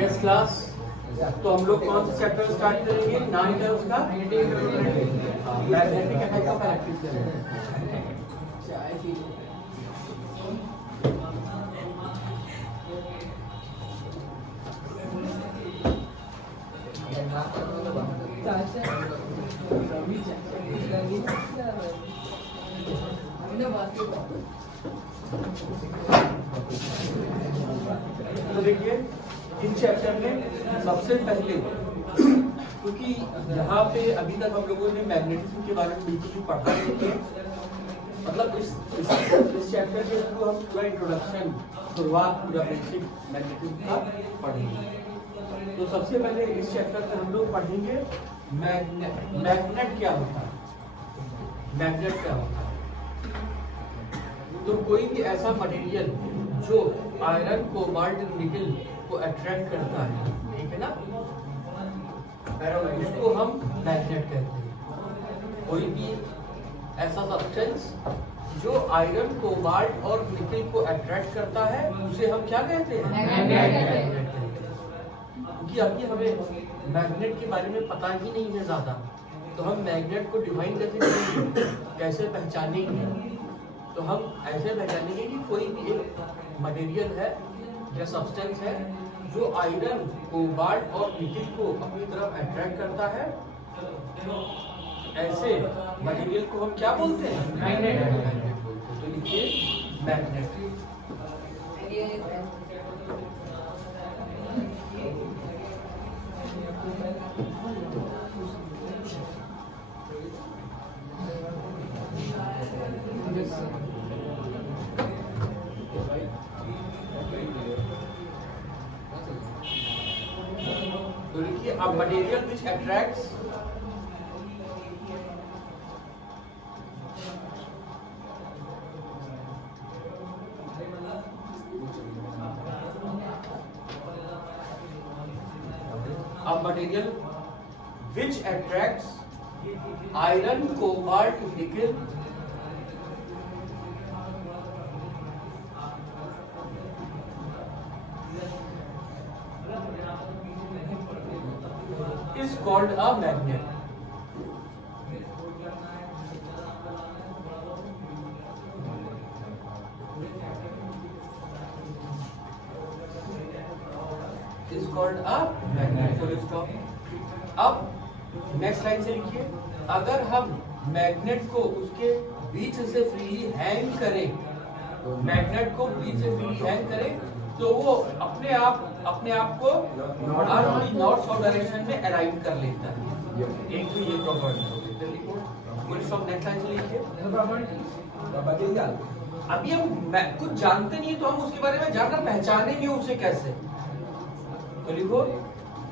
Yes class, तो हम लोग कौन सा चैप्टर स्टार्ट करेंगे? 9 का उसका मैग्नेटिक इफेक्ट ऑफ इलेक्ट्रिसिटी। तो देखिए इन चैप्टर में सबसे पहले, क्योंकि यहाँ पे अभी तक हम लोगों ने मैग्नेटिज्म के बारे में बिल्कुल पढ़ा नहीं है, मतलब इस चैप्टर के थ्रू हम पूरा इंट्रोडक्शन, शुरुआत पूरा बेसिक मैग्नेटिज्म का पढ़ेंगे। तो सबसे पहले इस चैप्टर में हम लोग पढ़ेंगे मैग्नेट क्या होता है। मैग्नेट क्या होता है? तो कोई भी ऐसा मटेरियल जो आयरन, कोबाल्ट, निकल को अट्रैक्ट करता है, ठीक है ना, उसको हम मैग्नेट कहते हैं। कोई भी ऐसा सब्सटेंस जो आयरन, कोबाल्ट और निकल को अट्रैक्ट करता है, उसे हम क्या कहते हैं? मैग्नेट कहते हैं। क्योंकि अभी हमें मैग्नेट के बारे में पता ही नहीं है ज्यादा, तो हम मैग्नेट को डिफाइन कैसे करेंगे, कैसे पहचानेंगे? तो हम ऐसे पहचानेंगे कि कोई भी एक मटेरियल है या सब्सटेंस है जो आयरन, कोबाल्ट और निकल को अपनी तरफ अट्रैक्ट करता है, ऐसे मटेरियल को हम क्या बोलते हैं? मैग्नेट। तो लिखिए मैग्नेट। तो लिखिए अब material which attracts iron, cobalt, निकल is called a magnet. Is called a magnet. Full stop. अब नेक्स्ट लाइन से लिखिए, अगर हम मैग्नेट को उसके बीच से फ्रीली हैंग करें, मैग्नेट को बीच से फ्रीली हैंग करें, तो वो अपने आप को अर्थ की नॉर्थ साउथ डायरेक्शन में अलाइन कर लेता है। एक तो ये प्रॉपर्टी होगी। Full stop. नेक्स्ट लाइन से लिखिए, अभी हम कुछ जानते नहीं तो हम उसके बारे में जानना, पहचानेंगे उसे कैसे? तो लिखो,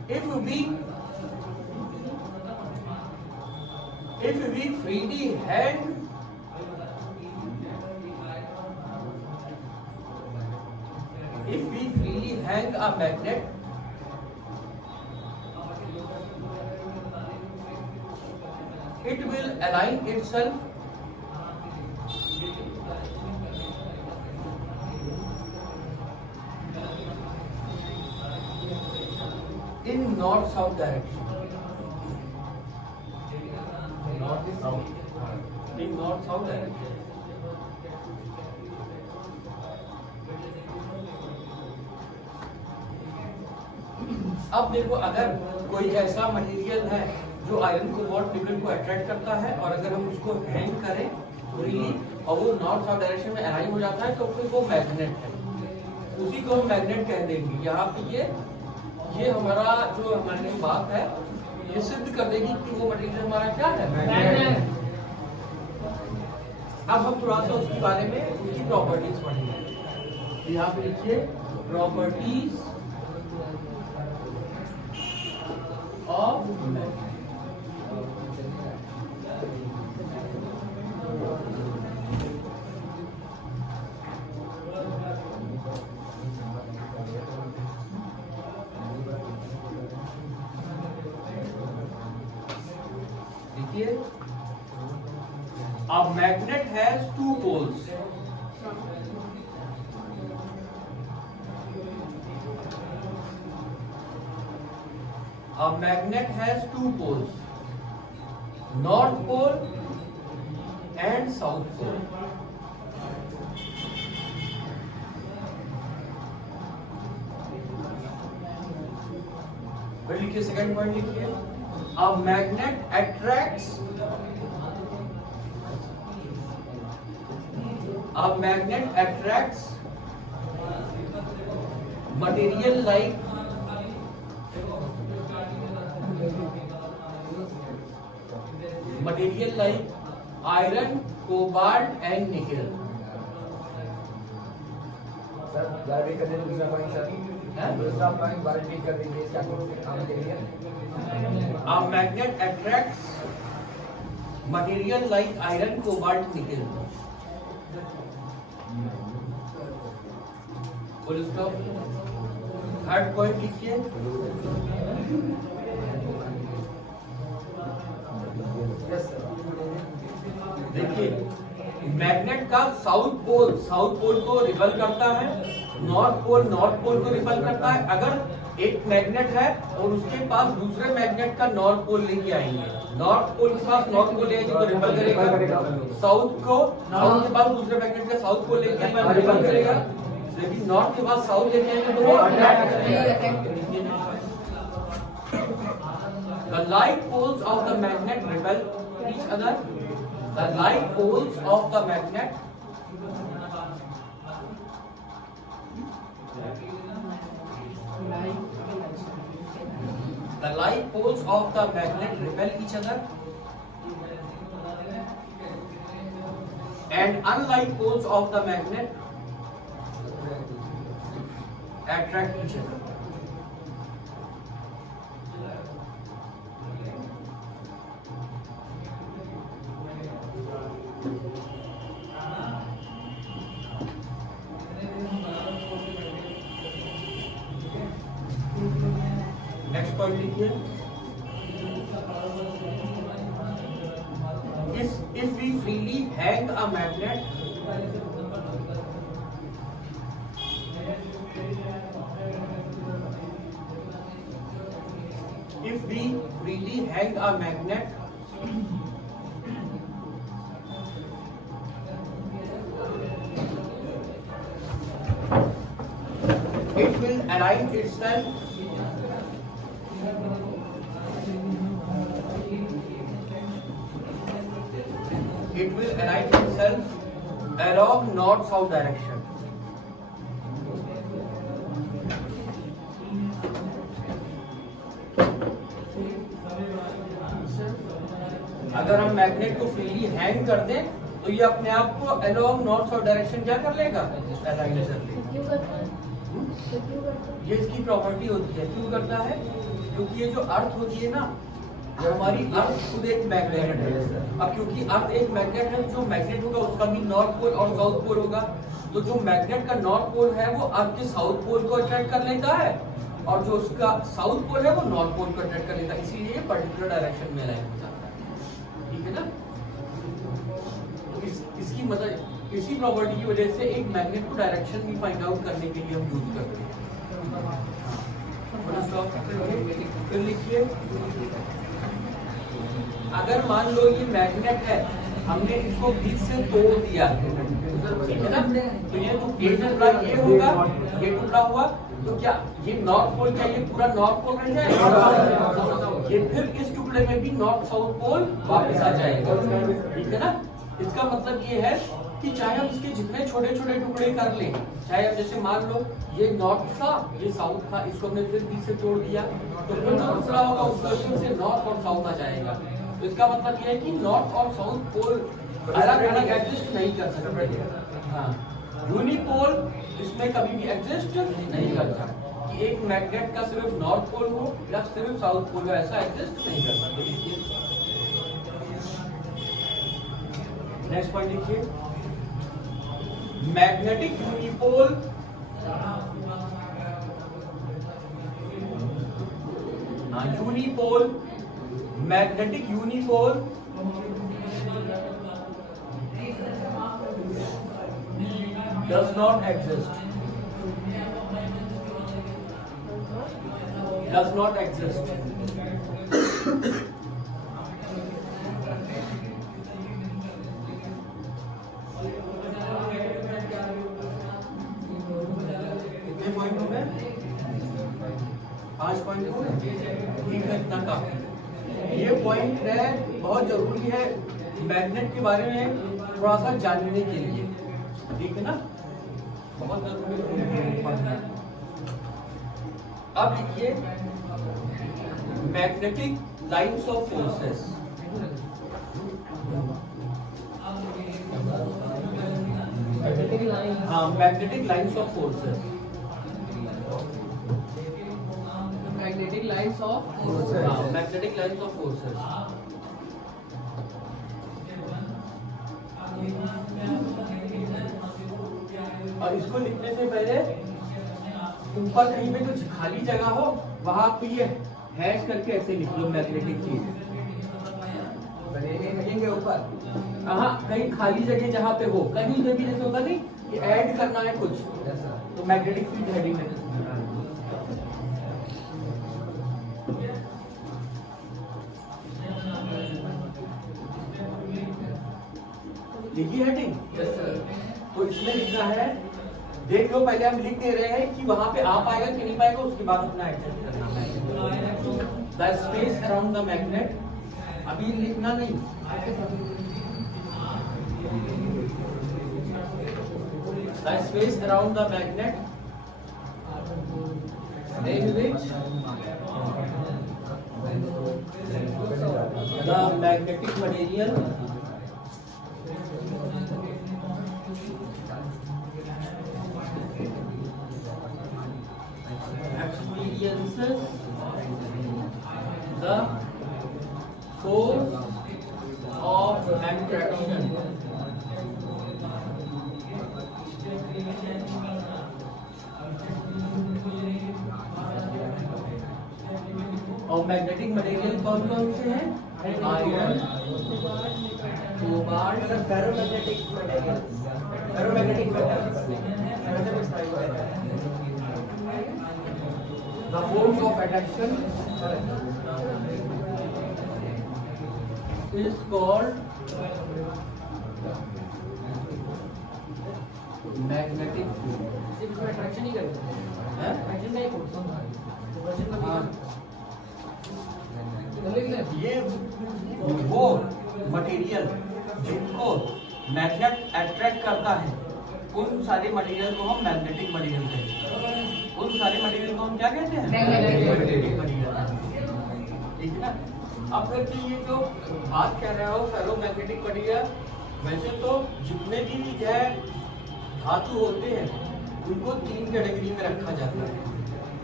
if we freely hang a magnet, it will align itself in north-south direction. In north-south direction. अब देखो, अगर कोई ऐसा मटेरियल है जो आयरन, कोबाल्ट, निकल को अट्रैक्ट करता है, और अगर हम उसको हैंग करें फ्रीली और वो नॉर्थ साउथ डायरेक्शन में अलाइन हो जाता है, तो फिर वो मैग्नेट है। उसी को हम मैग्नेट कह देंगे। यहाँ पे ये हमारा जो हमारी बात है, ये सिद्ध कर देगी कि वो मटेरियल हमारा क्या है? मैग्नेट। अब हम थोड़ा सा उसके बारे में, उसकी प्रॉपर्टीज पढ़ेंगे। यहाँ पे लिखिए, प्रॉपर्टीज ऑफ मैग्नेट। लिखिए, a magnet has two poles. A magnet has two poles, north pole and south pole. फिर लिखिए, सेकंड पॉइंट लिखिए, a magnet attracts material like iron, cobalt and nickel. Sir बारहवीं कर दीजिए, दूसरा पॉइंट सर, दूसरा point बारहवीं कर दीजिए, इसका काम करिए। A magnet attracts material like iron, cobalt, nickel. Full stop. Third point लिखिए, देखिए मैग्नेट का साउथ पोल को रिपल करता है, नॉर्थ पोल को रिपल करता है। अगर एक मैग्नेट है और उसके पास दूसरे मैग्नेट का नॉर्थ पोल लेके आएंगे, नॉर्थ पोल के पास नॉर्थ पोल लेके तो रिपल करेगा, साउथ के पास दूसरे मैग्नेट का साउथ पोल लेके रिपल करेगा, लेकिन नॉर्थ के पास साउथ लेके आएंगे तो वो अट्रैक्ट करेगा। The like poles of the magnet repel each other. The like poles of the magnet repel each other, and unlike poles of the magnet attract each other. Next point लिखिए, if we freely hang a magnet it will align itself along north-south direction. अगर हम magnet को freely hang कर दें तो ये अपने आप को अलोंग नॉर्थ साउथ डायरेक्शन क्या कर लेगा, अलाइन कर लेगा। ये इसकी प्रॉपर्टी होती है। क्यों करता है? क्योंकि ये जो अर्थ होती है ना, जो हमारी अर्थ खुद एक मैग्नेट है। अब क्योंकि अर्थ एक मैग्नेट है, जो मैग्नेट होगा उसका भी नॉर्थ पोल और साउथ पोल होगा। तो जो मैग्नेट का नॉर्थ पोल है वो अर्थ के साउथ पोल को अट्रैक्ट कर लेता है, और जो उसका साउथ पोल है वो नॉर्थ पोल को अट्रैक्ट कर लेता है। इसीलिए पर्टिकुलर डायरेक्शन में अलाइन हो जाता है। ठीक है ना? तो इसकी मतलब इसी प्रॉपर्टी की वजह से एक मैग्नेट को डायरेक्शन भी फाइंड आउट करने के लिए हम यूज करते हैं। फिर लिखिए, अगर मान लो ये मैग्नेट है, हमने इसको बीच से तोड़ दिया, ठीक है ना? तो ये जो टुकड़ा ये होगा, ये टुकड़ा हुआ, तो क्या ये नॉर्थ पोल, क्या ये पूरा नॉर्थ पोल रह जाएगा? ये फिर इस टुकड़े में भी नॉर्थ साउथ पोल वापस आ जाएगा। ठीक है ना? इसका मतलब ये है कि चाहे हम इसके जितने छोटे छोटे टुकड़े कर लें, चाहे अब जैसे मान लो ये नॉर्थ था, ये साउथ था, इसको हमने फिर बीच से तोड़ दिया, तो फिर जो दूसरा होगा उसका फिर से नॉर्थ और साउथ आ जाएगा। तो इसका मतलब ये है कि नॉर्थ और साउथ पोल अलग अलग एग्जिस्ट नहीं कर सकते। हाँ, यूनिपोल इसमें कभी भी एग्जिस्ट नहीं करता कि एक मैग्नेट का सिर्फ नॉर्थ पोल हो या सिर्फ साउथ पोल हो, ऐसा एग्जिस्ट नहीं करता। तो लिखिए, नेक्स्ट पॉइंट लिखिए, magnetic unipole magnetic unipole Does not exist. Does not exist. कितने पॉइंट हो गए? 5 पॉइंट हो गए। ठीक है, इतना काफी। ये पॉइंट है, बहुत जरूरी है मैग्नेट के बारे में थोड़ा सा जानने के लिए। ठीक है ना, बहुत जरूरी है। अब लिखिए मैग्नेटिक लाइंस ऑफ फोर्सेस। हाँ, magnetic lines of forces. Magnetic lines of हाँ, मैग्नेटिक लाइंस ऑफ फोर्सेस। और इसको लिखने से पहले ऊपर कहीं पे कुछ खाली जगह हो वहां पे ये हैश करके ऐसे लिख लो मैग्नेटिक फील्ड। लिखेंगे ऊपर। हाँ, कहीं खाली जगह जहाँ पे हो, कहीं पे भी जैसे होता नहीं कि ऐड करना है कुछ, तो मैग्नेटिक फील्ड हेडिंग में लिखी हेडिंग। तो इसमें लिखना है, देख लो पहले हम लिख दे रहे हैं कि वहां पे आ पाएगा कि नहीं पाएगा, उसके बाद अपना एडजस्ट करना है। The space around the magnet, अभी लिखना नहीं। The space around the magnet in which the magnetic material experiences the force of attraction और मैग्नेटिक मटेरियल कौन कौन से हैं? Iron, cobalt, ferromagnetic material, ferromagnetic the force of attraction is called magnetic field। सिर्फ attraction ही करते हैं, हैं? Attraction का ही फोर्स है। हाँ, ये वो मटेरियल जिनको मैग्नेट अट्रैक्ट करता है, उन सारे मटेरियल को हम मैग्नेटिक मटेरियल कहते हैं। उन सारे मटेरियल को हम क्या कहते हैं? Magnetic material. ठीक है ना। अब फिर ये जो बात कह रहे हो फेरोमैग्नेटिक मटेरियल, वैसे तो जितने भी है धातु होते हैं उनको 3 कैटेगरी में रखा जाता है।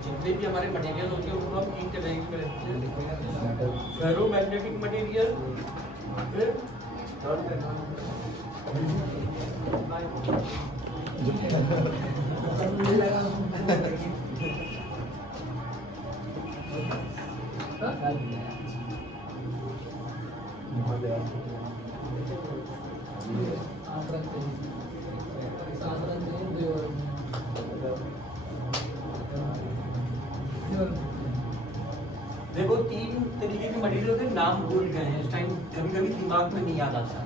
जितने भी हमारे मटेरियल होते हैं उनको हम 3 कैटेगरी में रखते हैं। फेरोमैग्नेटिक मटेरियल, फिर देखो 3 तरीके के मटेरियल के नाम भूल गए हैं इस टाइम, कभी कभी दिमाग में नहीं याद आता।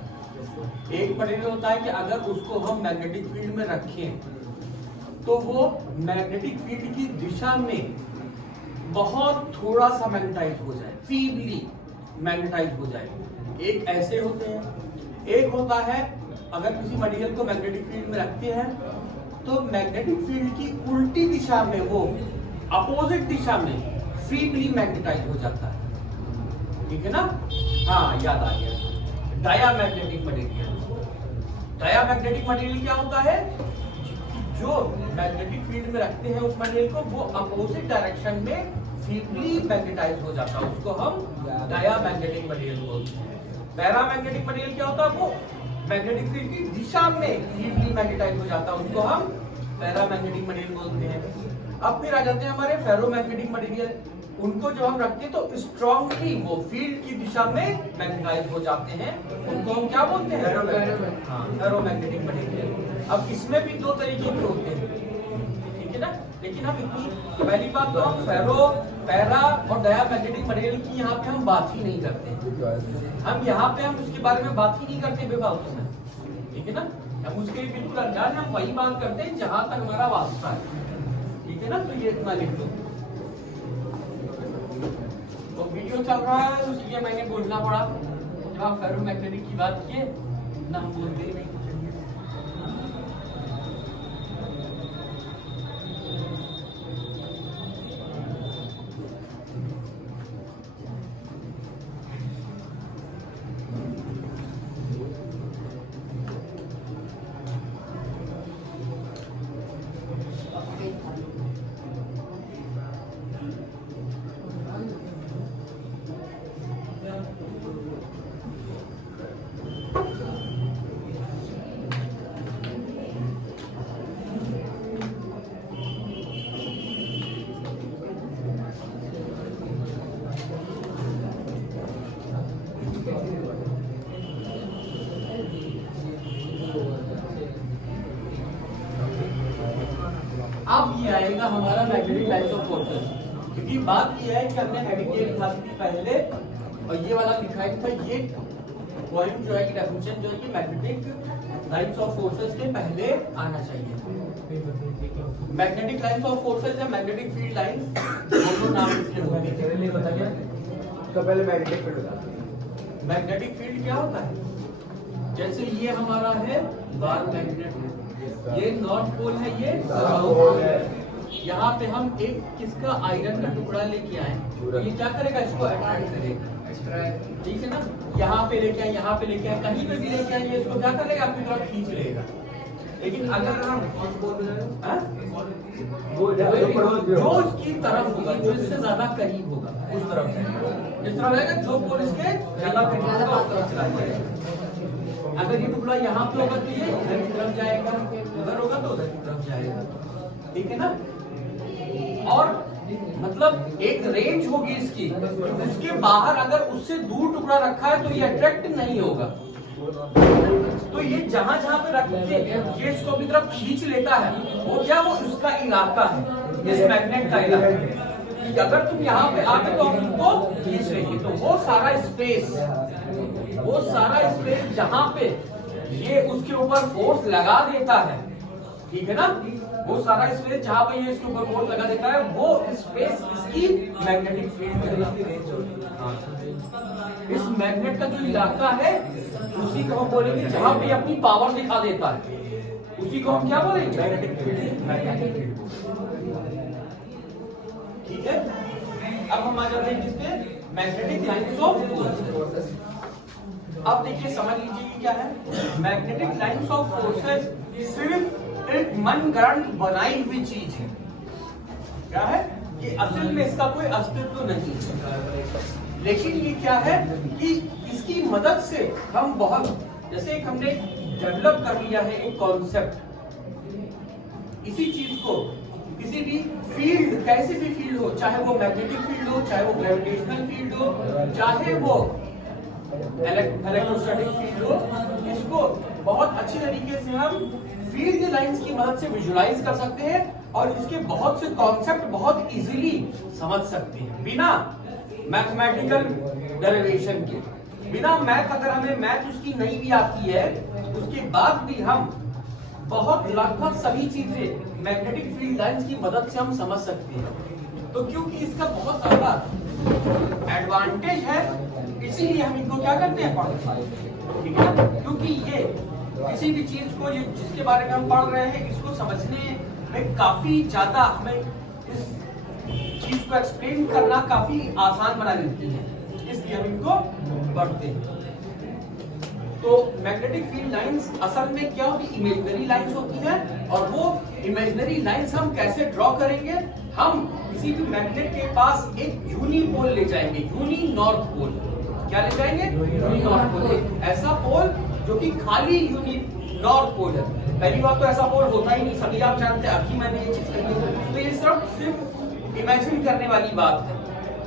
एक मटेरियल होता है कि अगर उसको हम मैग्नेटिक फील्ड में रखें तो वो मैग्नेटिक फील्ड की दिशा में बहुत थोड़ा सा मैग्नेटाइज हो जाए, फीबली मैग्नेटाइज हो जाए। एक ऐसे होते हैं, एक होता है अगर किसी मटेरियल को मैग्नेटिक फील्ड में रखते हैं तो मैग्नेटिक फील्ड की उल्टी दिशा में, वो अपोजिट दिशा में फीबली मैग्नेटाइज हो जाता है। ठीक है ना। हाँ, याद आ गया, डायामैग्नेटिक मटेरियल। डायामैग्नेटिक मटेरियल क्या होता है? जो मैग्नेटिक फील्ड में रखते हैं उस मटेरियल को, वो अपोजिट डायरेक्शन में फीबली मैग्नेटाइज हो जाता है, उसको हम डायामैग्नेटिक मटेरियल बोलते हैं। पैरामैग्नेटिक मटेरियल क्या होता है? वो मैग्नेटिक फील्ड की दिशा में फीबली मैग्नेटाइज हो जाता है, उसको हम पैरामैग्नेटिक मटेरियल बोलते हैं। अब फिर आ जाते हैं हमारे फेरोमैग्नेटिक मटेरियल। उनको जब हम रखते हैं तो स्ट्रांगली वो फील्ड की दिशा में मैग्नेटाइज हो जाते हैं, उनको हम क्या बोलते हैं? Ferromagnetic material. अब इसमें भी दो तरीके के होते हैं, ठीक है ना, लेकिन हम इतनी पहली बात तो हम फेरो, पैरा और डायामैग्नेटिक मटेरियल की यहाँ पे हम बात ही नहीं करते हैं। हम यहाँ पे हम उसके बारे में बात ही नहीं करते बेफालतू में, ठीक है ना, हम उसके लिए बिल्कुल अनजान, हम वही बात करते हैं जहां तक हमारा वास्ता है, ठीक है ना। तो ये इतना लिख दो। तो वीडियो चल रहा है उसलिए मैंने बोलना पड़ा, जब आप फेरोमैग्नेटिक की बात किए ना, हम बोलते ही नहीं। अब ये आएगा हमारा मैग्नेटिक लाइन्स ऑफ फोर्सेस, क्योंकि बात ये है कि हमने हेडिंग ये लिखा थी पहले और ये वाला लिखा था, ये पॉइंट जो है कि डेफिनेशन जो है कि मैग्नेटिक लाइन्स ऑफ फोर्सेस के पहले आना चाहिए। मैग्नेटिक लाइन्स ऑफ फोर्सेस या मैग्नेटिक फील्ड लाइन्स दोनों नाम इसके होते हैं। तो पहले मैग्नेटिक फील्ड होता है। मैग्नेटिक फील्ड क्या होता है? जैसे ये हमारा है बार मैग्नेट, ये नॉर्थ पोल है, ये साउथ पोल है। यहाँ पे हम एक किसका आयरन का टुकड़ा लेके आए, तो ये क्या करेगा? इसको अट्रैक्ट करेगा, ठीक है ना। यहाँ पे लेके आए, यहाँ पे लेके आए, कहीं पे भी लेके आए, इसको क्या करेगा? अपनी तरफ खींच लेगा। लेकिन अगर हम जो उसकी तरफ होगा, जो इससे ज्यादा करीब होगा, उस तरफ से, इस तरह रहेगा, जो पोल इसके ज्यादा करीब होगा उस तरफ चला जाएगा। अगर ये टुकड़ा यहाँ पे होगा तो ये इधर की तरफ जाएगा, उधर होगा तो उधर की तरफ जाएगा, ठीक है ना। और मतलब एक रेंज होगी इसकी, उसके बाहर अगर उससे दूर टुकड़ा रखा है तो ये अट्रैक्ट नहीं होगा। तो ये जहां जहां पे रख के ये इसको अपनी तरफ खींच लेता है, वो क्या, वो उसका इलाका है, इस मैग्नेट का इलाका है। अगर तुम यहाँ पे आके तो हम तुमको खींच लेंगे, तो वो सारा स्पेस जहां पे ये उसके ऊपर फोर्स लगा देता है, ठीक है ना, वो सारा स्पेस जहां पे ये इसके ऊपर फोर्स लगा देता है, वो स्पेस इसकी मैग्नेटिक फील्ड कहलाता है। इस मैग्नेट का जो इलाका है उसी को हम बोलेंगे, जहां पे अपनी पावर दिखा देता है, उसी को हम क्या बोलेंगे? मैग्नेटिक फील्ड, मैग्नेटिक फील्ड, ठीक है। अब हम आ जाते हैं किसपे? Magnetic lines of forces. अब देखिए, समझ लीजिए कि क्या है मैग्नेटिक लाइन्स ऑफ फोर्सेस। सिर्फ एक मनगढ़ंत बनाई हुई चीज है। क्या है कि असल में इसका कोई अस्तित्व नहीं है, लेकिन ये क्या है कि इसकी मदद से हम बहुत, जैसे एक हमने डेवलप कर लिया है एक कॉन्सेप्ट, इसी चीज को किसी भी फील्ड, कैसे भी फील्ड हो, चाहे वो मैग्नेटिक फील्ड हो, चाहे वो ग्रेविटेशनल फील्ड हो, चाहे वो इलेक्ट्रोस्टैटिक फील्ड हो, इसको बहुत अच्छी तरीके से हम फील्ड लाइंस की मदद से विजुलाइज कर सकते हैं और इसके बहुत से कॉन्सेप्ट बहुत इजीली समझ सकते हैं, बिना मैथमेटिकल डेरिवेशन के, बिना मैथ। अगर हमें मैथ उसकी नहीं भी आती है, उसके बाद भी हम बहुत लगभग सभी चीजें मैग्नेटिक फील्ड लाइंस की मदद से हम समझ सकते हैं। तो क्योंकि इसका बहुत ज्यादा एडवांटेज है, इसीलिए हम इनको क्या करते हैं, पढ़ते हैं, ठीक है। क्योंकि ये किसी भी चीज को, ये जिसके बारे में हम पढ़ रहे हैं, इसको समझने में काफी ज्यादा, हमें इस चीज को एक्सप्लेन करना काफी आसान बना देती है, इसलिए हम इनको पढ़ते हैं। तो मैग्नेटिक फील्ड लाइंस असल में क्या होती, इमेजिनरी लाइंस होती हैं, और वो इमेजिनरी लाइंस हम कैसे ड्रॉ करेंगे? हम किसी भी मैग्नेट के पास एक यूनी पोल ले जाएंगे, यूनी नॉर्थ पोल। क्या ले जाएंगे? यूनी नॉर्थ पोल, एक ऐसा पोल जो कि खाली यूनी नॉर्थ पोल है। पहली बात तो ऐसा पोल होता ही नहीं, सभी आप जानते हैं, अभी मैंने ये चीज कही है, तो ये सिर्फ इमेजिन करने वाली बात है।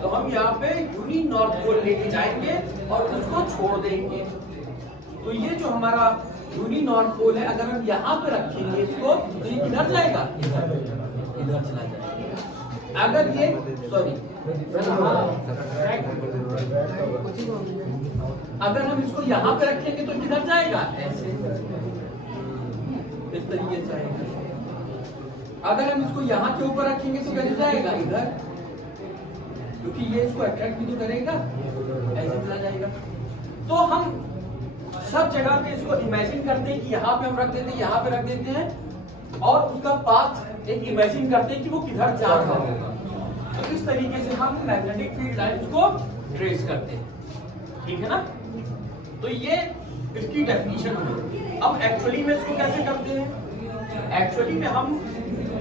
तो हम यहाँ पे यूनी नॉर्थ पोल लेके जाएंगे और उसको छोड़ देंगे। तो ये जो हमारा यूनी नॉर्थ पोल है, अगर हम यहाँ पे रखेंगे इसको तो ये किधर जाएगा, इधर चला जाएगा। अगर ये सॉरी अगर हम इसको यहाँ पे रखेंगे तो किधर जाएगा, ऐसे इस तरीके से जाएगा। अगर हम इसको यहाँ के ऊपर रखेंगे तो कैसे जाएगा, इधर, क्योंकि ये इसको अट्रैक्ट भी तो करेगा, ऐसे चला जाएगा। तो हम सब जगह पे इसको इमेजिन करते हैं कि यहाँ पे हम रख देते हैं, यहाँ पे रख देते हैं, और उसका पाथ एक इमेजिन करते हैं कि वो किधर जा रहा होगा। तो इस तरीके से हम मैग्नेटिक फील्ड लाइंस को ट्रेस करते हैं, ठीक है ना। तो ये इसकी डेफिनेशन है। अब एक्चुअली में इसको कैसे करते हैं, एक्चुअली में हम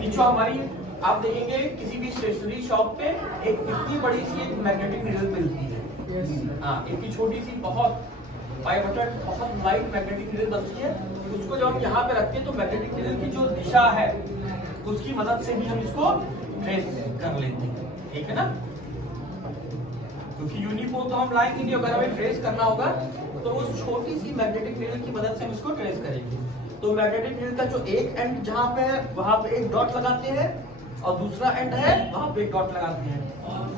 जो हमारी आप देखेंगे किसी भी स्टेशनरी शॉप पे एक इतनी बड़ी सी एक मैग्नेटिक नीडल मिलती है। हाँ, एक छोटी सी बहुत 5 बटन बहुत लाइट मैग्नेटिक नीडल बनती है। उसको जब हम यहाँ पे रखते हैं तो मैग्नेटिक नीडल की जो दिशा है उसकी मदद से भी हम इसको ट्रेस कर लेते हैं, ठीक है ना। क्योंकि यूनिपोल तो हम लाएंगे नहीं, अगर हमें ट्रेस करना होगा तो उस छोटी सी मैग्नेटिक नीडल की मदद से हम इसको ट्रेस करेंगे। तो मैग्नेटिक नीडल का जो एक एंड जहाँ पे है वहां पे एक डॉट लगाते हैं और दूसरा एंड है वहां पे एक डॉट लगाते हैं।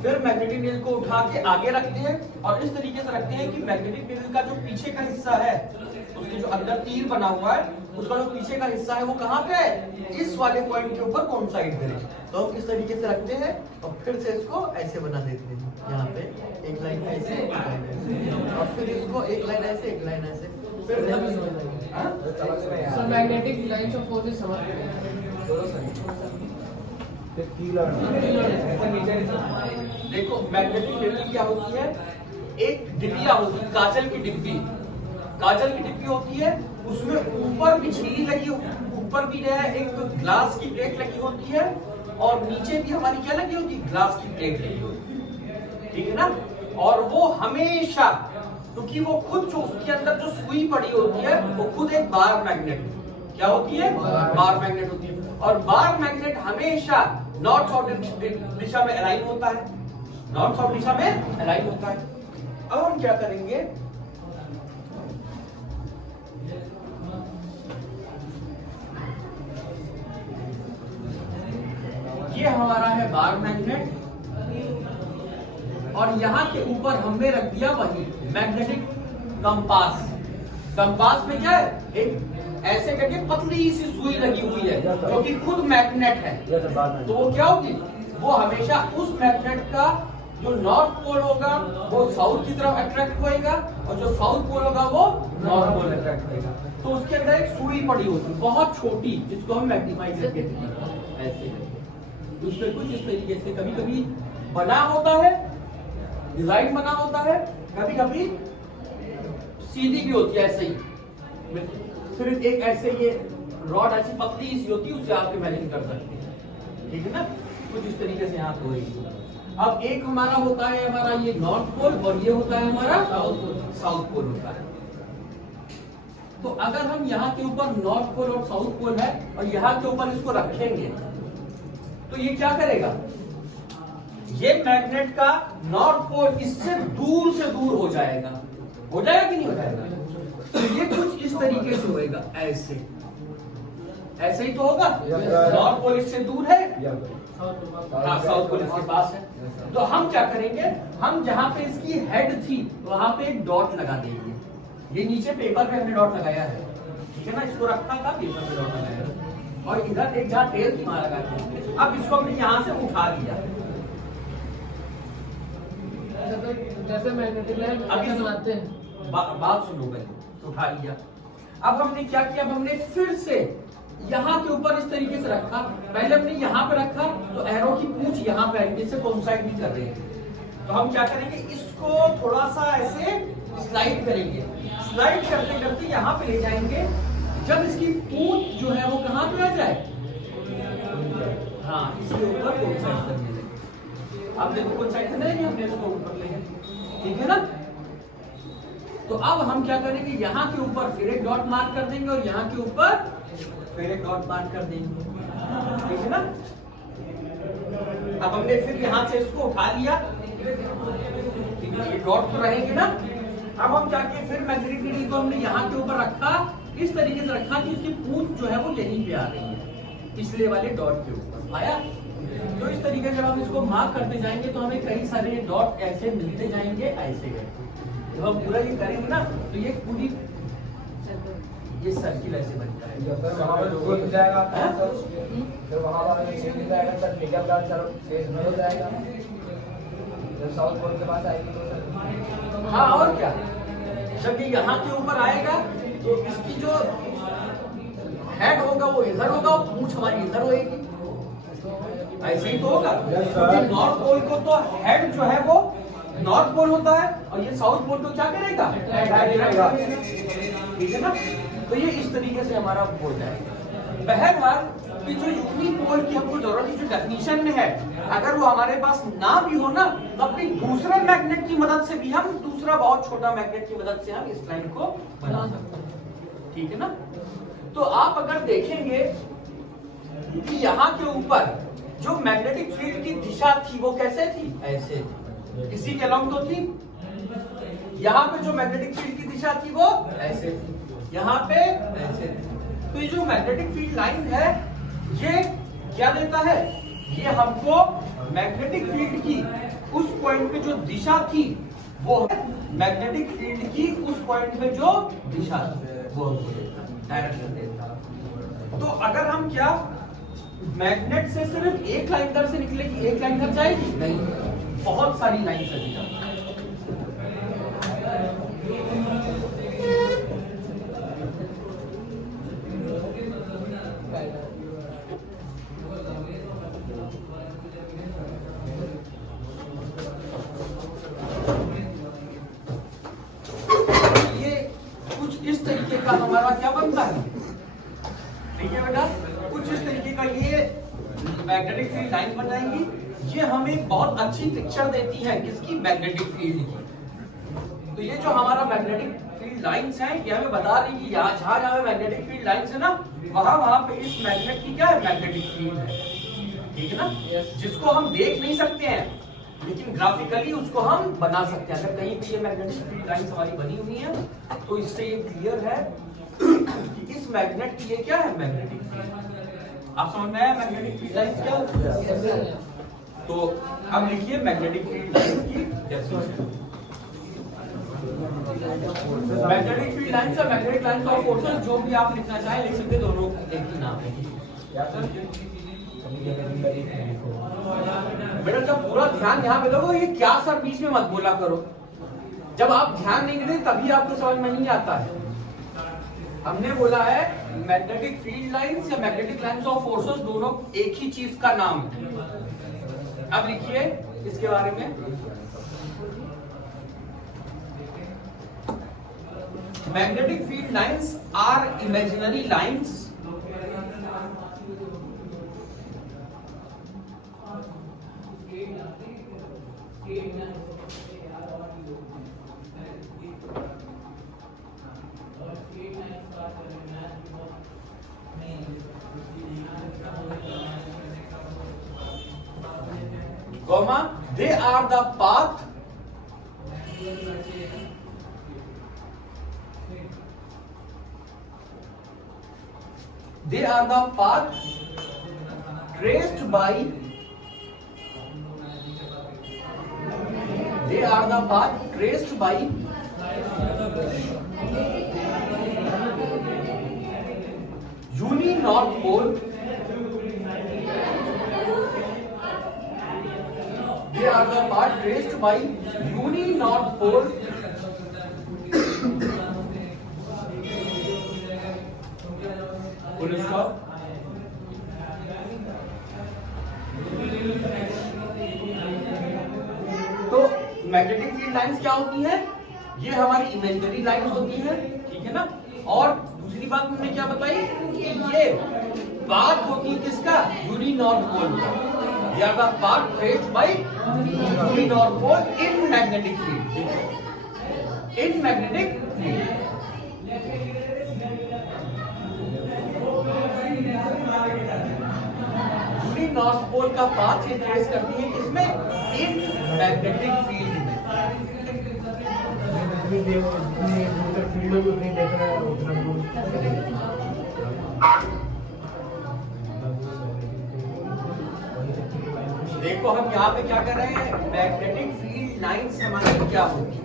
फिर मैग्नेटिक नीडल को उठा के आगे रखते हैं और इस तरीके से रखते हैं कि मैग्नेटिक नीडल का जो पीछे का हिस्सा है, उसके जो अंदर तीर बना हुआ है, उसका जो पीछे का हिस्सा है वो कहाँ पे है, इस वाले पॉइंट के ऊपर कोइंसाइड करे। तो हम इस तरीके से रखते हैं और फिर से इसको ऐसे बना देते हैं, यहाँ पे एक लाइन ऐसे, एक लाइन ऐसे, और फिर इसको एक लाइन ऐसे, एक लाइन ऐसे, फिर मैग्नेटिक लाइंस ऑफ फोर्सेस समझ गए। देखो मैग्नेटिक नीडल क्या होती है, एक डिबिया होती है, काजल की डिब्बी, काजल की डिब्बी होती है, उसमें ऊपर भी झिल्ली लगी, ऊपर भी एक ग्लास की प्लेट लगी होती है और नीचे भी हमारी क्या लगी होती है, ग्लास की प्लेट लगी होती है, ठीक है ना। और वो हमेशा, क्योंकि वो खुद जो उसके अंदर जो सुई पड़ी होती है वो खुद एक बार मैग्नेट क्या होती है, बार मैग्नेट होती है। और बार मैग्नेट हमेशा नॉर्थ साउथ दिशा में अलाइन होता है, नॉर्थ साउथ दिशा में अलाइन होता है। अब हम क्या करेंगे, ये हमारा है बार मैग्नेट और यहाँ के ऊपर हमने रख दिया वही मैग्नेटिक कंपास। कंपास में क्या है, एक ऐसे करके पतली सी सुई लगी हुई है जो कि खुद मैग्नेट है। तो वो क्या होगी, वो हमेशा उस मैग्नेट का जो नॉर्थ पोल होगा वो साउथ की तरफ अट्रैक्ट होएगा और जो साउथ पोल होगा वो नॉर्थ पोल अट्रैक्ट होएगा। तो उसके अंदर एक सुई पड़ी होती है बहुत छोटी, जिसको हम मैग्नीफाई करके ऐसे, उसमें कुछ इस तरीके से कभी कभी बना होता है, डिजाइन बना होता है, कभी कभी सीधी भी होती है ऐसे ही। फिर एक ऐसे ये रॉड ऐसी पतली सी होती है, उससे आप इमेजिन कर सकते हैं, ठीक है ना। कुछ इस तरीके से यहाँ होगी। अब एक हमारा होता है हमारा ये नॉर्थ पोल और ये होता है हमारा साउथ पोल होता है। तो अगर हम यहाँ के ऊपर नॉर्थ पोल और साउथ पोल है और यहाँ के ऊपर इसको रखेंगे तो ये क्या करेगा, ये मैग्नेट का नॉर्थ पोल इससे दूर से दूर हो जाएगा कि नहीं हो जाएगा। तो ये कुछ इस तरीके से होएगा, ऐसे ऐसे ही तो होगा। नॉर्थ पोल इससे दूर है, साउथ पोल इसके पास है। तो हम क्या करेंगे, हम जहां पे इसकी हेड थी वहां पे एक डॉट लगा देंगे। ये नीचे पेपर पे हमने डॉट लगाया है, ठीक है ना, इसको रखा था पेपर पे डॉट लगाया और इधर एक जहां टेल थी वहां लगा दिया। अब इसको हमने यहाँ से उठा लिया, जैसे मैग्नेटिक लाइन बनाते हैं। बात सुनो पहले, उठा लिया। अब हमने क्या किया, अब हमने फिर से यहाँ के ऊपर इस तरीके से रखा। पहले हमने यहाँ पे रखा तो एरो की पूंछ यहाँ पे आई, जिससे कोइंसाइड नहीं कर रही है। तो हम क्या करेंगे, इसको थोड़ा सा ऐसे स्लाइड करेंगे, स्लाइड करते करते यहाँ पे ले जाएंगे। जब इसकी पूंछ जो है वो कहाँ पे आ जाए, हाँ इसके ऊपर कोइंसाइड करने लगे। अब देखो कोइंसाइड करने लगे, हमने इसको ऊपर ले गए, ठीक है ना। तो अब हम क्या करेंगे, यहाँ के ऊपर फिर एक डॉट मार्क कर देंगे और यहाँ के ऊपर फिर एक डॉट मार्क कर देंगे, ठीक है ना। अब हमने फिर यहाँ से इसको उठा लिया, ये डॉट तो रहेंगे ना। अब हम जाके फिर मैग्नेटिक नीडल को हमने यहाँ के ऊपर रखा, इस तरीके से रखा कि उसकी पूंछ जो है वो यहीं पे आ रही है, पिछले वाले डॉट के ऊपर आया। तो इस तरीके से जब हम इसको मार्क करते जाएंगे तो हमें कई सारे डॉट ऐसे मिलते जाएंगे ऐसे करके। जब हम पूरा ये करेंगे ना तो ये पूरी ये सर्किल ऐसे बन जाएगा। जब तक वहाँ पर हो जाएगा तो वहाँ वाला चेंज हो जाएगा, तब निकल का सर फेस में हो जाएगा। जब साउथ पोल के पास आएगी तो हाँ और क्या, जब ये यहाँ के ऊपर आएगा तो इसकी जो हेड होगा वो इधर होगा और पूंछ हमारी इधर होएगी, ऐसे ही तो होगा। क्योंकि नॉर्थ पोल को तो हेड जो है वो नॉर्थ पोल होता है और ये साउथ पोल को क्या करेगा, ठीक है ना। तो ये इस तरीके से हमारा हो जाएगा। बहरहाल कि जो यूनिपोल की हमको जरूरत है, जो डेफिनेशन में है, अगर वो हमारे पास ना भी हो ना तो अपनी दूसरे मैग्नेट की मदद से भी हम, दूसरा बहुत छोटा मैग्नेट की मदद से हम इस लाइन को बना सकते हैं, ठीक है ना। तो आप अगर देखेंगे कि यहाँ के ऊपर जो मैग्नेटिक फील्ड की दिशा थी वो कैसे थी, ऐसे थी, इसी के अलॉन्ग तो थी। यहाँ पे जो मैग्नेटिक फील्ड की दिशा थी वो ऐसे थी, यहाँ पे ऐसे थी। तो ये जो मैग्नेटिक फील्ड लाइन है ये क्या देता है, ये हमको मैग्नेटिक फील्ड की उस पॉइंट पे जो दिशा थी वो मैग्नेटिक फील्ड की उस पॉइंट पे जो दिशा थी वो डायरेक्शन देता। तो अगर हम क्या मैग्नेट से सिर्फ एक लाइन इधर से निकलेगी, एक लाइन इधर जाएगी नहीं, बहुत सारी लाइन चलेगी। हमारा क्या बनता है, ठीक है बेटा, कुछ इस तरीके का ये मैग्नेटिक फील्ड लाइन बन जाएंगी। ये हमें एक बहुत अच्छी पिक्चर देती है किसकी, मैग्नेटिक फील्ड की। तो ये जो हमारा मैग्नेटिक फील्ड लाइंस हैं ये हमें बता रही है कि यहाँ जहाँ जहाँ मैग्नेटिक फील्ड लाइंस है ना वहाँ पे इस मैग्नेट की क्या है, मैग्नेटिक फील्ड है, ठीक है ना। जिसको हम देख नहीं सकते हैं लेकिन ग्राफिकली उसको हम बना सकते हैं। अगर कहीं पे ये मैग्नेटिक फील्ड लाइंस हमारी बनी हुई है तो इससे ये क्लियर है कि इस मैग्नेट की ये क्या है, मैग्नेटिक फील्ड। आप समझ में आया मैग्नेटिक फील्ड लाइंस क्या होती है? तो अब लिखिए मैग्नेटिक फील्ड लाइंस की डेफिनेशन। मैग्नेटिक फील्ड लाइंस और मैग्नेटिक लाइंस ऑफ फोर्सेस जो भी आप लिखना चाहें लिख सकते, दोनों एक ही नाम है। बेटा जब पूरा ध्यान यहाँ पे दोगे, ये क्या सर बीच में मत बोला करो, जब आप ध्यान नहीं देते तभी आपको समझ में नहीं आता है। हमने बोला है मैग्नेटिक फील्ड लाइंस या मैग्नेटिक लाइंस ऑफ फोर्सेस दोनों एक ही चीज का नाम है। अब लिखिए इसके बारे में, magnetic field lines are imaginary lines comma they are the path traced by uni north pole. They are the path traced by uni north pole full stop. तो मैग्नेटिक फील्ड लाइंस क्या होती है, ये हमारी इमेजिनरी लाइंस होती है, ठीक है ना। और दूसरी बात हमने क्या बताई कि ये पाथ होती है किसका, यूनी नॉर्थ पोल का। They are the path traced by uni north pole in magnetic field. In magnetic field. Unit north pole का पाथ ये ट्रेस करती है किसमें, इन मैग्नेटिक फील्ड में। फील्ड में उतनी देख रहा है उतना देखो हम यहाँ पे क्या कर रहे हैं, मैग्नेटिक फील्ड लाइंस हमारी क्या होती है।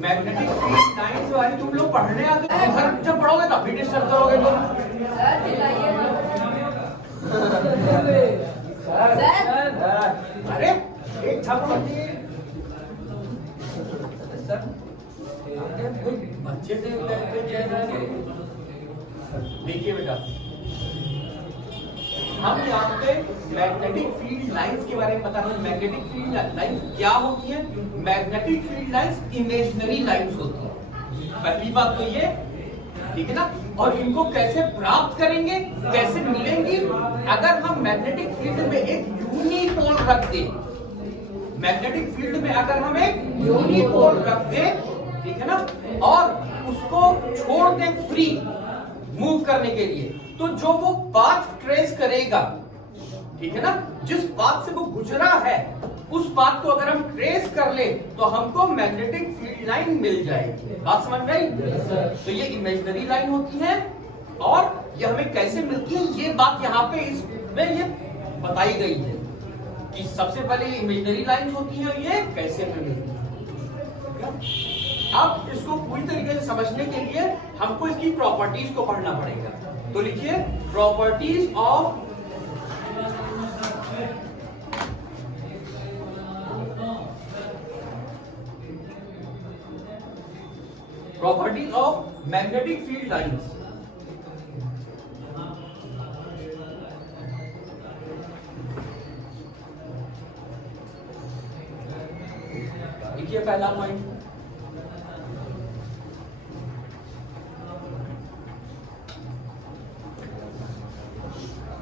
मैग्नेटिक फील्ड लाइंस वाली तुम लोग पढ़ने आते हो, घर जब पढ़ोगे तब भी डिस्टर्ब करोगे तुम। अरे एक छापो बच्चे से देखिए बेटा, हम यहाँ पे मैग्नेटिक फील्ड लाइंस के बारे में बता रहे हैं। मैग्नेटिक फील्ड लाइंस क्या होती है? Magnetic field lines imaginary lines होती है, पहली बात तो ये, ठीक है ना। और इनको कैसे प्राप्त करेंगे, कैसे मिलेंगी? अगर हम मैग्नेटिक फील्ड में एक यूनिपोल रख दें, मैग्नेटिक फील्ड में अगर हम एक यूनिपोल रख दें, ठीक है ना, और उसको छोड़ दें फ्री मूव करने के लिए, तो जो वो पाथ ट्रेस करेगा, ठीक है ना, जिस पाथ से वो गुजरा है, उस पाथ को अगर हम ट्रेस कर ले तो हमको मैग्नेटिक फील्ड लाइन मिल जाएगी। बात समझ में आई? तो ये इमेजिनरी लाइन होती है, और ये हमें कैसे मिलती है, ये बात यहाँ पे इसमें ये बताई गई है कि सबसे पहले ये इमेजिनरी लाइंस होती हैं, ये कैसे हमें मिलती है। अब इसको पूरी तरीके से समझने के लिए हमको इसकी प्रॉपर्टीज को पढ़ना पड़ेगा। तो लिखिए properties of magnetic field lines. लिखिए पहला पॉइंट,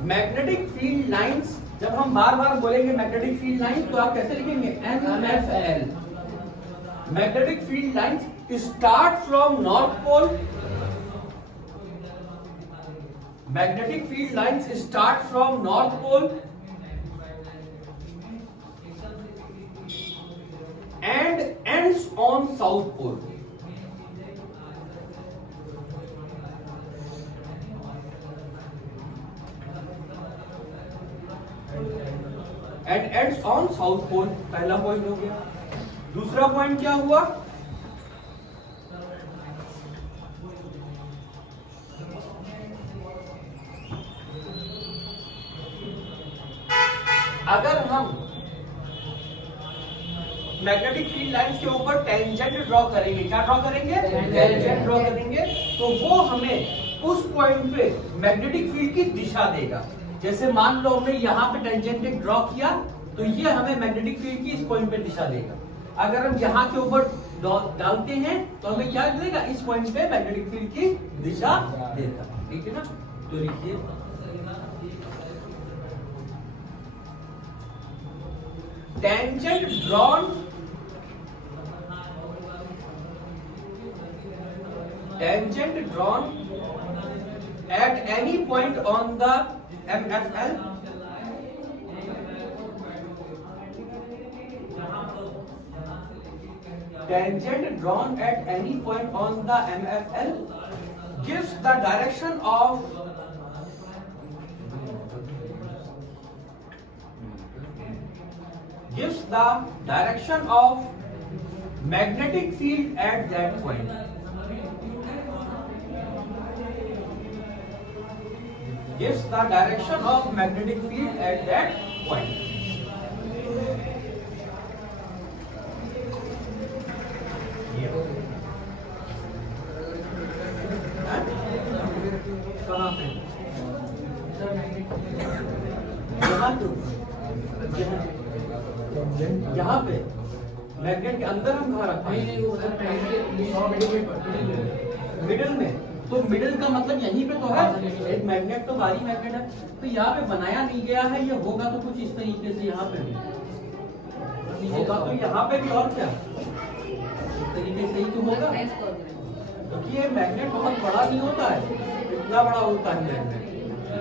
मैग्नेटिक फील्ड लाइंस। जब हम बार बार बोलेंगे मैग्नेटिक फील्ड लाइंस तो आप कैसे लिखेंगे? MFL। Magnetic field lines start from north pole. Magnetic field lines start from north pole and ends on south pole. And ends on south pole। पहला point हो गया। दूसरा पॉइंट क्या हुआ? अगर हम मैग्नेटिक फील्ड लाइंस के ऊपर टेंजेंट ड्रॉ करेंगे, क्या ड्रॉ करेंगे? टेंजेंट ड्रॉ करेंगे, तो वो हमें उस पॉइंट पे मैग्नेटिक फील्ड की दिशा देगा। जैसे मान लो हमने यहाँ पे टेंजेंट ड्रॉ किया, तो ये हमें मैग्नेटिक फील्ड की इस पॉइंट पे दिशा देगा। अगर हम यहाँ के ऊपर डालते हैं तो हमें क्या देगा? इस पॉइंट पे मैग्नेटिक फील्ड की दिशा देगा, ठीक है ना। तो लिखिए tangent drawn at any point on the MFL tangent drawn at any point on the MFL gives the direction of magnetic field at that point। Gives the direction of magnetic field at that point। कहाँ पे? यहाँ पे magnet के अंदर हम कहाँ रखते हैं? मिडिल में। तो मिडिल का मतलब यहीं पे तो है, एक मैग्नेट तो बाहरी मैग्नेट है, तो यहाँ पे बनाया नहीं गया है। ये होगा तो कुछ इस तरीके से, यहाँ पे भी होगा तो यहाँ पे भी, और क्या इस तरीके से ही तो होगा, क्योंकि ये मैग्नेट बहुत बड़ा नहीं होता है, इतना बड़ा होता है मैग्नेट,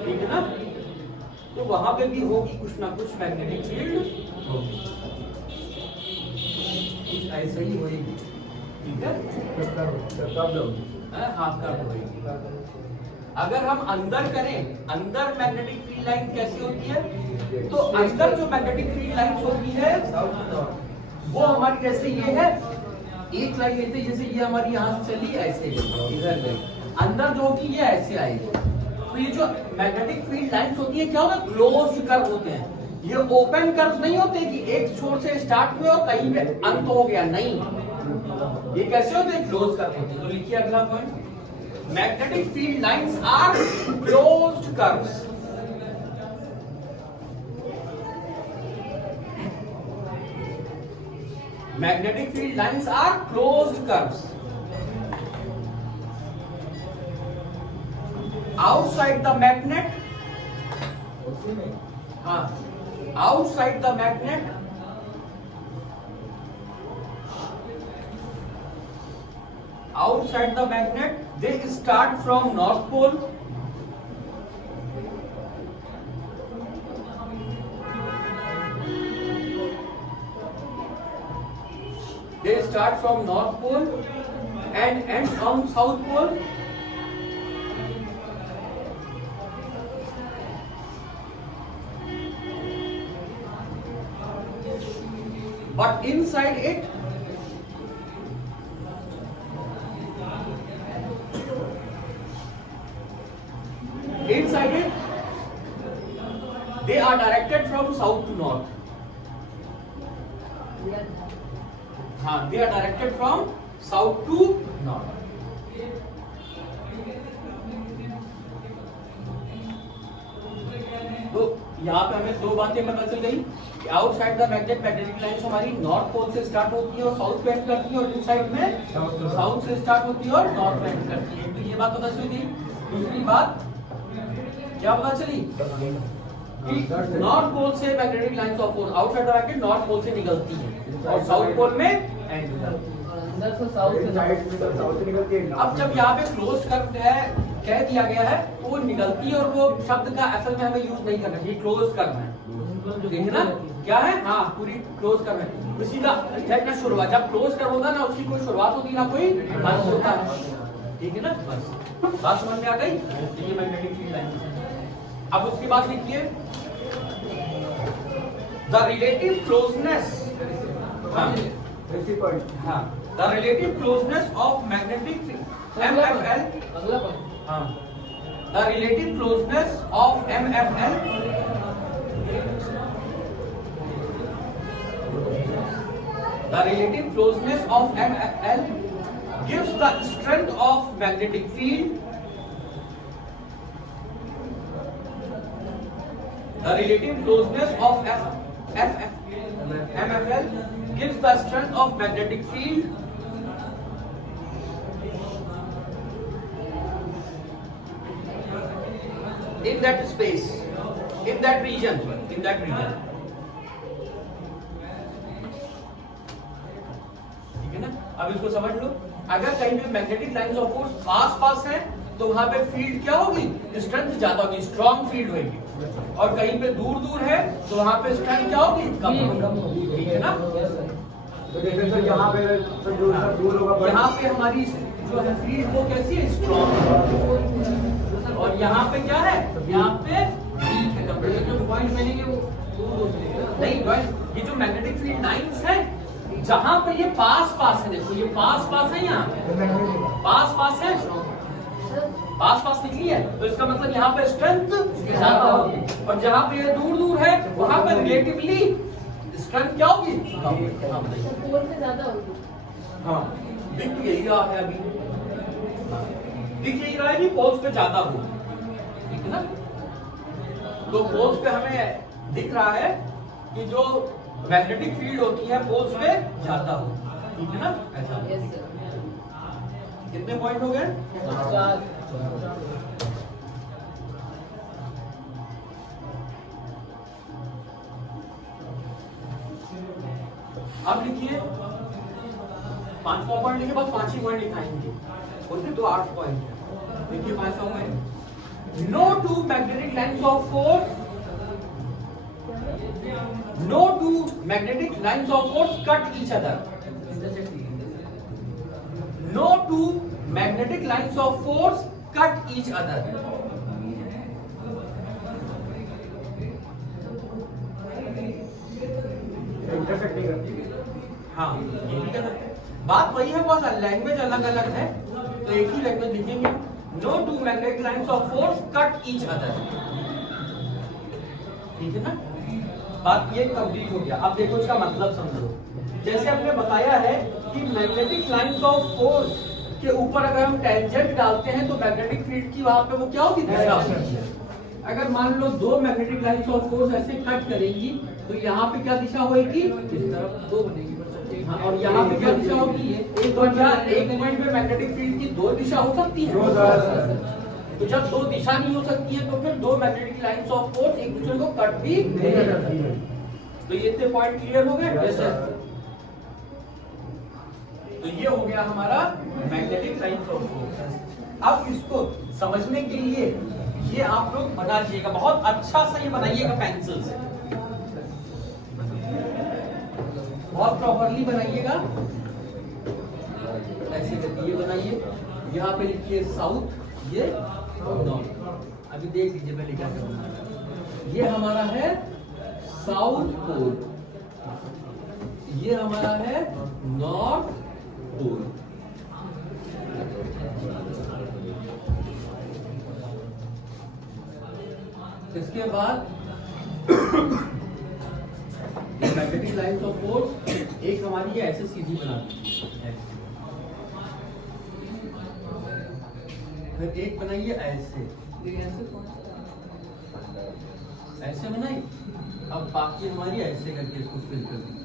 ठीक है ना। तो वहां पे भी होगी कुछ ना कुछ मैग्नेटिक फील्ड होगी। ऐसे ही होएगी, ठीक है? हाफ कर्व होएगी। अगर हम अंदर करें, अंदर मैग्नेटिक फील्ड लाइन कैसी होती है? तो अंदर जो मैग्नेटिक फील्ड लाइन होती है वो हमारी जैसे ये है, एक लाइन लेते हैं, जैसे ये हमारी यहाँ से चली ऐसे इधर गई, अंदर जो होगी ये ऐसे आएगी। तो ये जो मैग्नेटिक फील्ड लाइंस होती है क्या होगा? क्लोज्ड कर्व होते हैं। ये ओपन कर्व नहीं होते कि एक छोर से स्टार्ट हुए और कहीं पे अंत हो गया, नहीं, ये कैसे होते हैं? क्लोज कर्व होते हैं। तो लिखिए अगला point, magnetic field lines are closed curves. Magnetic field lines are closed curves. Outside the magnet, outside the magnet, outside the magnet, they start from north pole. They start from north pole and end on south pole. But inside it, they are directed from south to north. They are directed from south to north. तो यहाँ पे हमें दो बातें पता चल गई कि आउटसाइड द मैग्नेटिक लाइंस हमारी नॉर्थ पोल से स्टार्ट होती है और साउथ पे एंड करती है, और इनसाइड में साउथ से स्टार्ट होती है और नॉर्थ पे एंड करती है। तो ये बात पता चली। दूसरी बात क्या पता चली? नॉर्थ पोल से magnetic lines of force outside the magnet north pole से निकलती है और साउथ पोल में एंड अंदर से साउथ से निकलती है। अब जब यहाँ पे क्लोज कर्व है कह दिया गया है तो वो निकलती है, और वो शब्द का असल में हमें यूज नहीं करना चाहिए। क्लोज कर्व है, ठीक है ना? क्या है? पूरी क्लोज कर्व है। उसी का ना शुरुआत, जब क्लोज कर्व होता है ना उसकी कोई शुरुआत होती ना कोई अंत होता है, ठीक है ना? बस बात समझ में आ गई। ये मैग्नेटिक फील्ड लाइन। अब उसके बाद लिखिए the relative closeness, the relative closeness of magnetic MFL, अगला point, the relative closeness of MFL gives the strength of magnetic field. The relative closeness of MFL gives the strength of magnetic field in that space, in that region, ठीक है ना? अब इसको समझ लो। अगर कहीं पे magnetic lines of force pass है तो वहां पे फील्ड क्या होगी? स्ट्रेंथ ज्यादा होगी, स्ट्रॉन्ग फील्ड होगी। और कहीं पे दूर है तो वहां पे स्ट्रेंथ क्या होगी? कम होगी, ठीक है ना? तो जैसे यहाँ पे दूर होगा, यहाँ पे हमारी जो है फील्ड वो कैसी है? स्ट्रॉन्ग। और यहाँ पे क्या है? यहाँ पे वीक है। कंप्रेसर जो पॉइंट मिलेंगे वो नहीं, ये जो मैग्नेटिक फील्ड लाइंस है जहाँ पे ये पास है, देखो ये पास है, यहाँ पास है, पास निकली है तो इसका मतलब यहाँ पे स्ट्रेंथ ज्यादा होगी, और जहाँ पे ये दूर है वहां पे रिलेटिवली स्ट्रेंथ क्या होगी? पोल से ज्यादा होगी। दिख यही रहा है अभी, दिख यही रहा है कि पोल्स पे ज्यादा हो, ठीक है ना? तो पोल्स पे हमें दिख रहा है कि जो मैग्नेटिक फील्ड होती है पोल्स पे ज्यादा हो, ठीक है ना? ऐसा कितने पॉइंट हो गए? अब लिखिए 5वां पॉइंट लिखिए, बस 5 ही पॉइंट लिखाएंगे, बोलते तो 8 पॉइंट है। देखिए 5वां point, no two magnetic lines of force, no two magnetic lines of force cut each other. two magnetic lines of force cut each other. Intersect नहीं करती। हाँ, ये भी गलत है। बात वही है, बस लैंग्वेज अलग अलग है, तो एक ही लैंग्वेज लिखेंगे। No two magnetic lines of force cut each other. ठीक है ना, बात ये कंप्लीट हो गया। अब देखो इसका मतलब समझो। जैसे हमने बताया है कि मैग्नेटिक लाइंस ऑफ फोर्स के ऊपर अगर हम टेंजेंट डालते हैं तो मैग्नेटिक फील्ड की वहां पे वो क्या होगी, दिशा होती है। अगर मान लो दो मैग्नेटिक लाइंस ऑफ फोर्स ऐसे कट करेंगी तो यहाँ पे क्या दिशा होगी, इस तरफ दो बनेगी, हाँ, और यहाँ पे क्या दिशा होगी, एक पॉइंट पे मैग्नेटिक फील्ड की दो दिशा हो सकती है। तो जब दो दिशा नहीं हो सकती है तो फिर दो मैग्नेटिक लाइंस ऑफ फोर्स एक दूसरे को कट भी नहीं करती है। तो ये इतने पॉइंट क्लियर हो गए। तो ये हो गया हमारा मैग्नेटिक लाइंस ऑफ फोर्स। अब इसको समझने के लिए ये आप लोग बना लीजिएगा, बहुत अच्छा सा ये बनाइएगा पेंसिल से, बहुत प्रॉपरली बनाइएगा। ऐसे करके ये बनाइए, यहाँ पे लिखिए साउथ, ये नॉर्थ। अभी देख लीजिए मैं लिखा क्या, ये हमारा है साउथ पोल, ये हमारा है नॉर्थ पोल। इसके बाद मैग्नेटिक लाइंस ऑफ फोर्स एक हमारी ऐसे सीधी बना दी, फिर एक बनाइए ऐसे, ऐसे बनाई। अब बाकी हमारी ऐसे करके इसको फिल कर दीजिए।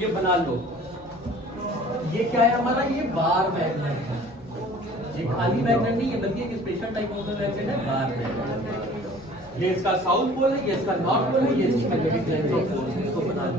ये बना लो, ये क्या है हमारा, ये बार मैग्नेट है। ये खाली मैग्नेट नहीं है बल्कि एक स्पेशल टाइप ऑफ मैग्नेट है, बार मैग्नेट। ये इसका साउथ पोल है, ये इसका नॉर्थ पोल है, ये इसकी मैग्नेटिक लाइंस ऑफ फोर्स है। इसको बना लो।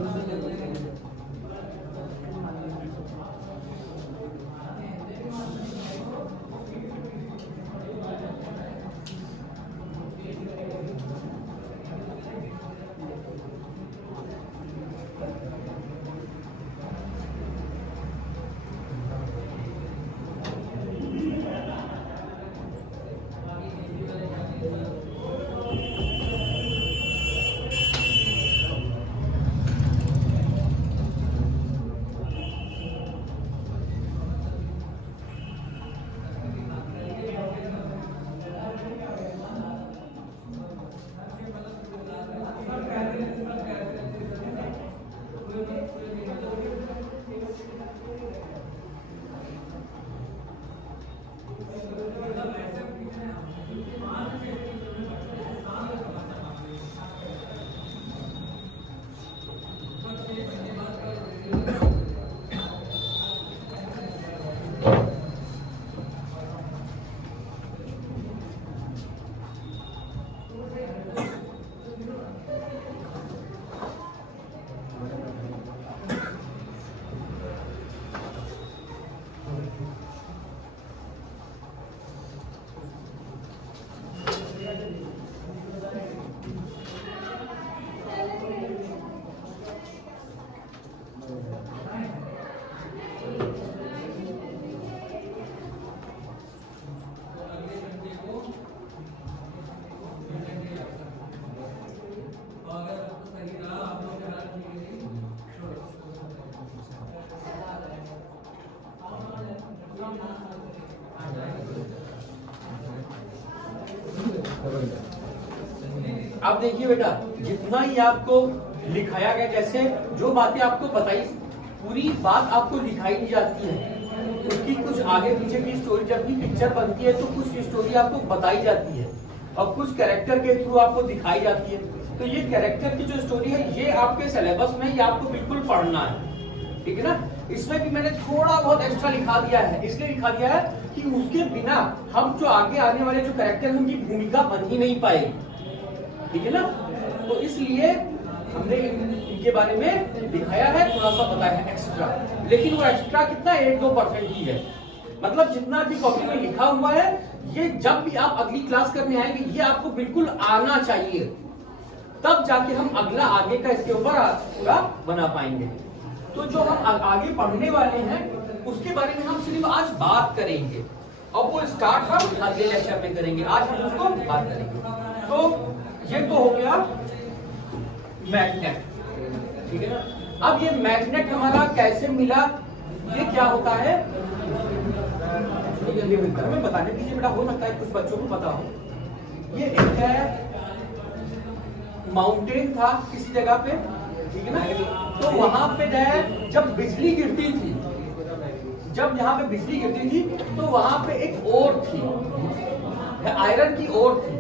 अब देखिए बेटा, जितना ही आपको लिखाया गया, जैसे जो बातें आपको बताई, पूरी बात आपको दिखाई नहीं जाती है, उसकी कुछ आगे पीछे की स्टोरी, जब की पिक्चर बनती है तो कुछ स्टोरी आपको बताई जाती है और कुछ कैरेक्टर के थ्रू आपको दिखाई जाती है। तो ये कैरेक्टर की जो स्टोरी है ये आपके सिलेबस में, ये आपको बिल्कुल पढ़ना है, ठीक है ना। इसमें भी मैंने थोड़ा बहुत एक्स्ट्रा लिखा दिया है, इसलिए लिखा दिया है कि उसके बिना हम जो आगे आने वाले जो कैरेक्टर हैं उनकी भूमिका बन ही नहीं पाएगी, ठीक है ना। तो इसलिए हमने इनके बारे में दिखाया है, थोड़ा सा बताया है एक्स्ट्रा, लेकिन वो एक्स्ट्रा कितना 1-2% ही है। मतलब जितना भी कॉपी में लिखा हुआ है ये जब भी आप अगली क्लास करने आएंगे ये आपको बिल्कुल आना चाहिए, तब जाके हम अगला आगे का इसके ऊपर पूरा बना पाएंगे। तो जो हम आगे पढ़ने वाले हैं उसके बारे में हम सिर्फ आज बात करेंगे और वो स्टार्ट हम अगले लेक्चर में करेंगे, आज हम उसको बात करेंगे। तो ये तो हो गया मैग्नेट, ठीक है ना। अब ये मैग्नेट हमारा कैसे मिला, ये क्या होता है हमें बताने दीजिए बेटा, हो सकता है कुछ बच्चों को पता हो। ये एक है माउंटेन था किसी जगह पे, ठीक है ना। तो वहां पे जब बिजली गिरती थी, जब यहाँ पे बिजली गिरती थी तो वहां पे एक ओर थी, आयरन की ओर थी।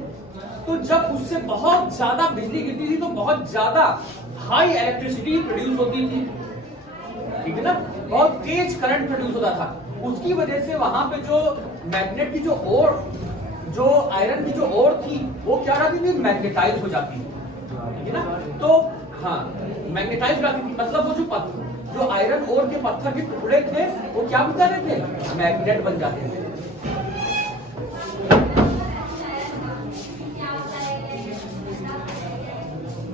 तो जब उससे बहुत ज्यादा बिजली गिरती थी तो बहुत ज्यादा हाई इलेक्ट्रिसिटी प्रोड्यूस होती थी, ठीक है ना, बहुत तेज करंट प्रोड्यूस होता था। उसकी वजह से वहां पे जो मैग्नेट की जो ओर, जो आयरन की जो ओर थी वो क्या रहती थी, मैग्नेटाइज हो जाती थी, ठीक है ना। तो हाँ मैग्नेटाइज रहती थी, मतलब वो जो आयरन ओर के पत्थर के टुकड़े थे वो क्या बन जाते थे, मैग्नेट बन जाते थे।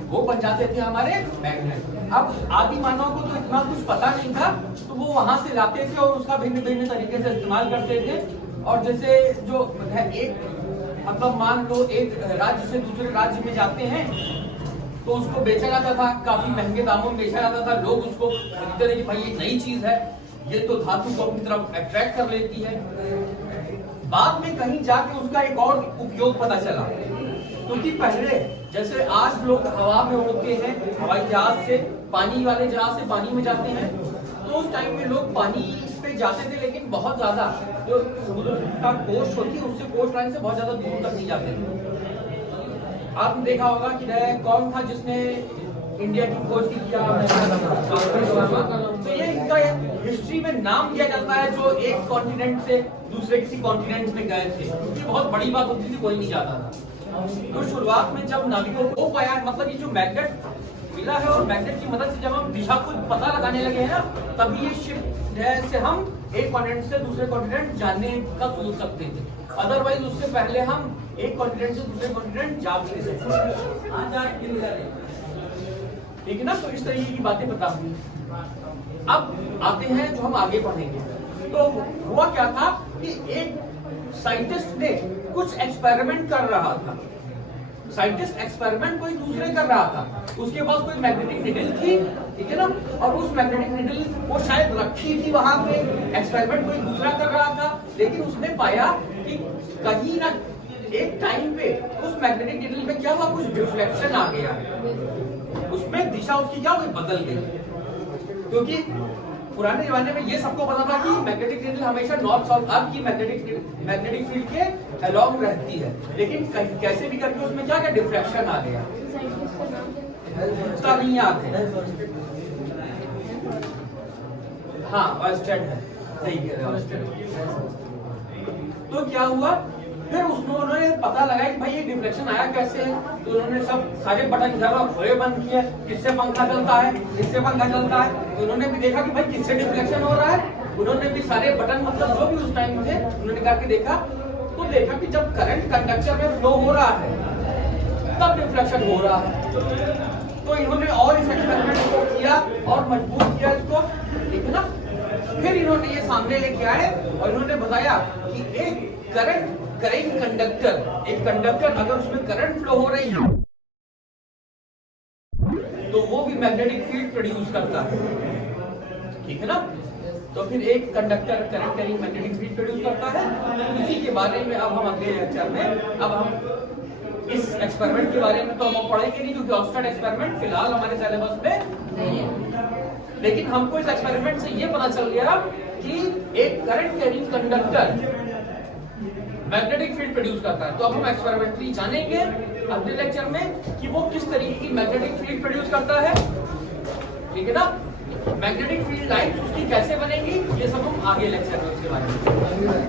वो बन जाते थे हमारे मैग्नेट। अब आदि मानव को तो इतना कुछ पता नहीं था, तो वो वहां से लाते थे और उसका भिन्न भिन्न तरीके से इस्तेमाल करते थे। और जैसे जो एक मतलब मान लो एक राज्य से दूसरे राज्य में जाते हैं तो उसको बेचा जाता था, काफी महंगे दामों में बेचा जाता था। लोग उसको खरीदते थे कि भाई ये नई चीज है, ये तो धातु को अपनी तरफ अट्रैक्ट कर लेती है। बाद में कहीं जाके उसका एक और उपयोग पता चला, क्योंकि पहले जैसे आज लोग हवा में उड़ते हैं, हवाई जहाज से, पानी वाले जहाज से पानी में जाते हैं, तो उस टाइम में लोग पानी पे जाते थे, लेकिन बहुत ज्यादा जो समुद्र का कोस्ट होती है उससे, कोस्ट लाइन से बहुत ज्यादा दूर तक नहीं जाते थे। आपने देखा होगा कि कौन था जिसने इंडिया की खोज की किया, तो ये इनका हिस्ट्री में नाम दिया जाता है जो एक कॉन्टिनेंट से दूसरे किसी कॉन्टिनेंट में गए थे, क्योंकि बहुत बड़ी बात होती थी, कोई नहीं जाता था। तो शुरुआत में जब नाविकों को पाया, मतलब ये जो मैग्नेट मिला है और मैग्नेट की मदद से जब हम दिशा को पता लगाने लगे हैं ना, तभी ये शिप से हम एक कॉन्टिनेंट से दूसरे कॉन्टिनेंट जाने का सोच सकते थे। अदरवाइज उससे पहले हम एक कॉन्टिनेंट से दूसरे कॉन्टिनेंट जा भी नहीं सकते, ठीक है ना। तो इस तरीके की बातें बता हुई। अब आते हैं जो हम आगे पढ़ेंगे। तो हुआ क्या था कि एक साइंटिस्ट ने कुछ एक्सपेरिमेंट कर रहा था, साइंटिस्ट एक्सपेरिमेंट कोई दूसरे कर रहा था, उसके पास कोई मैग्नेटिक निडल थी, ठीक है ना, और उस मैग्नेटिक निडल वो शायद रखी थी वहां पे, एक्सपेरिमेंट कोई दूसरा कर रहा था, लेकिन उसने पाया कि कहीं ना एक टाइम पे उस मैग्नेटिक निडल में क्या हुआ, कुछ डिफ्लेक्शन आ गया, उसमें दिशा उसकी क्या हुई, बदल गई। क्योंकि पुराने जमाने में ये सबको पता था कि मैग्नेटिक निडल हमेशा नॉर्थ साउथ अर्थ की मैग्नेटिक फील्ड के अलोंग रहती है, लेकिन कैसे भी करके उसमें क्या क्या डिफ्लेक्शन आ गया, उसका नहीं याद है। हाँ ऑयस्टेड है, सही कह रहे हैं। तो क्या हुआ, फिर उन्होंने पता लगाया कि भाई ये डिफ्लेक्शन आया कैसे है। तो उन्होंने सब सारे बटन खोए बंद किए, किससे पंखा चलता है, किससे पंखा चलता है। तो उन्होंने भी देखा कि भाई किससे डिफ्लेक्शन हो रहा है। उन्होंने भी सारे बटन मतलब जो भी उस टाइम थे उन्होंने करके देखा, तो देखा कि जब करंट कंडक्टर में फ्लो हो रहा है तब डिफ्लेक्शन हो रहा है। तो इन्होंने और इस एक्सपेरिमेंट को किया और मजबूत किया इसको, ठीक है ना। फिर इन्होंने ये सामने लेके आए और इन्होंने बताया कि एक करंट कंडक्टर, एक कंडक्टर अगर उसमें करंट फ्लो हो रही है तो वो भी मैग्नेटिक फील्ड प्रोड्यूस करता है, ठीक है ना। तो फिर एक conductor current carrying magnetic field produce करता है। इसी के बारे में अब हम अगले लेक्चर में, अब हम इस एक्सपेरिमेंट के बारे में तो हम पढ़ेंगे नहीं, क्योंकि ऑक्सफोर्ड एक्सपेरिमेंट फिलहाल हमारे सिलेबस में नहीं है। लेकिन हमको इस एक्सपेरिमेंट से ये पता चल गया कि एक current carrying conductor magnetic field produce करता है। तो अब हम एक्सपेरिमेंटली जानेंगे अगले लेक्चर में कि वो किस तरीके की मैग्नेटिक फील्ड प्रोड्यूस करता है, ठीक है ना। मैग्नेटिक फील्ड लाइंस उसकी कैसे बनेंगी, ये सब हम आगे लेक्चर में उसके बारे में